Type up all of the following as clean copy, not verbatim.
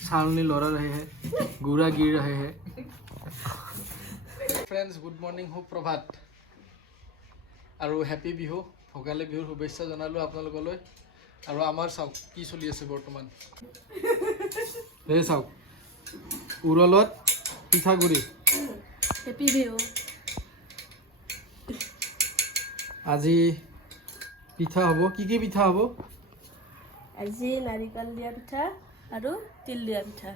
छालनी लड़ा रहे हैं, गुड़ा गिर रहे हैं। फ्रेंड्स गुड मॉर्निंग सुप्रभात और हैप्पी बिहू भोगाली बिहुर शुभेच्छा जनालो आपनालोकলৈ और आमार चाওক की चलि आछे बर्तमान चाওক उरलत पिठागुड़ी हैप्पी बिहू আজি পিঠা হবো কি পিঠা হবো আজি নাৰিকল দিয়া পিঠা আৰু তিল দিয়া পিঠা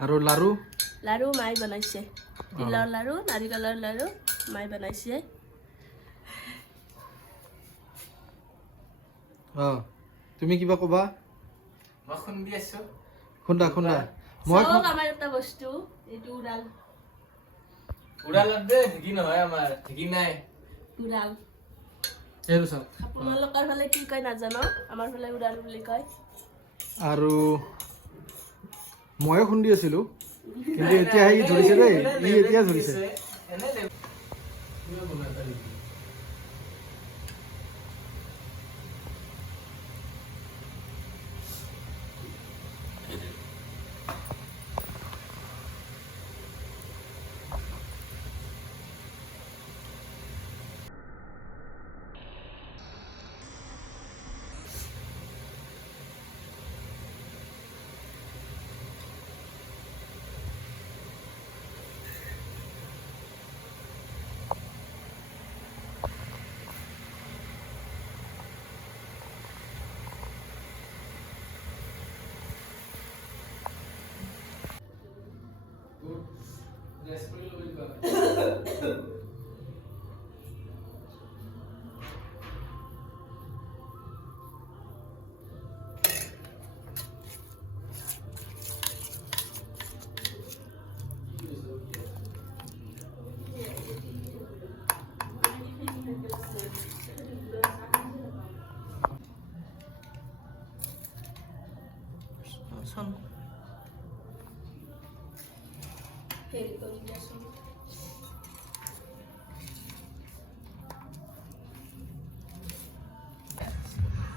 আৰু লাৰু লাৰু মাই বনাইছে তিলৰ লাৰু নাৰিকলৰ লাৰু মাই বনাইছে তুমি কিবা কবা মই খুন্দি আছো খুন্দা খুন্দা মই আমাৰ এটা বস্তু এইটো উড়াল দে ঢেকি নহয় আমাৰ ঢেকি নাই উড়াল এৰু চাওক আপোনালোকৰ ফালে কি কয় নাজানো আমাৰ ফালে উড়াল বুলি কয় আৰু ময়ে খুন্দি আছিলো কিন্তু এতিয়া ই ধৰিছে দেই ই এতিয়া ধৰিছে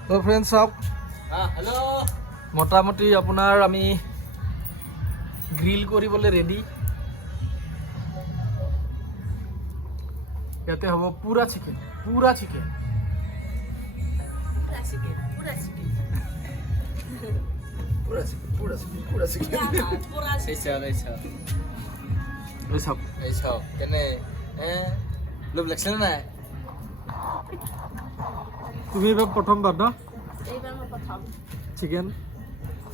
তো ফ্ৰেন্ডস চাওক হেল্ল' মোটামুটি আপোনাৰ আমি গ্ৰিল কৰিবলৈ ৰেডি ইয়াতে হ'ব পুৰা চিকেন পুৰা চিকেন এই চাওক এই চাওক কেনে লোভ লাগিছে নে নাই তুমি এবাৰ প্ৰথমবাৰ ন এইবাৰ মই প্ৰথম চিকেন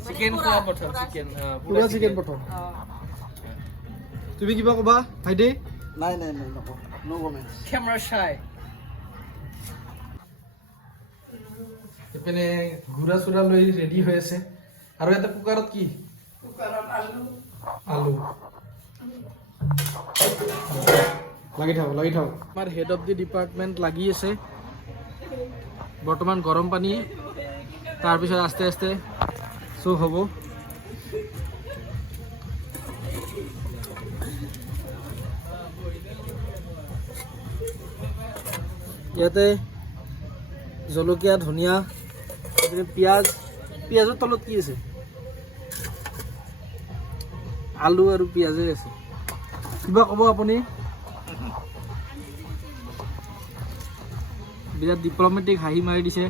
চিকেন খোৱা প্ৰথম চিকেন পুৰা চিকেন প্ৰথম তুমি কিবা ক'বা ভাইটি নাই নাই নাই নকওঁ নো কমেণ্ট কেমেৰা চাই এইপিনে ঘূৰা চূৰা লৈ ৰেডি হৈ আছে আৰু এটা কুকাৰত কি আলু লাগি থাকক আমাৰ হেড অফ দি ডিপাৰ্টমেণ্ট লাগি আছে বৰ্তমান গৰম পানী তাৰপিছত আস্তে আস্তে চুপ হ'ব ইয়াতে জলকীয়া ধনিয়া পিঁয়াজৰ তলত কি আছে আলু আৰু পিঁয়াজে আছে কিবা ক'ব আপুনি বিৰাট ডিপ্ল'মেটিক হাঁহি মাৰি দিছে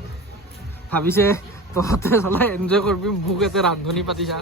ভাবিছে তহঁতে চলাই এনজয় কৰিবি মোক ইয়াতে ৰান্ধনি পাতিছা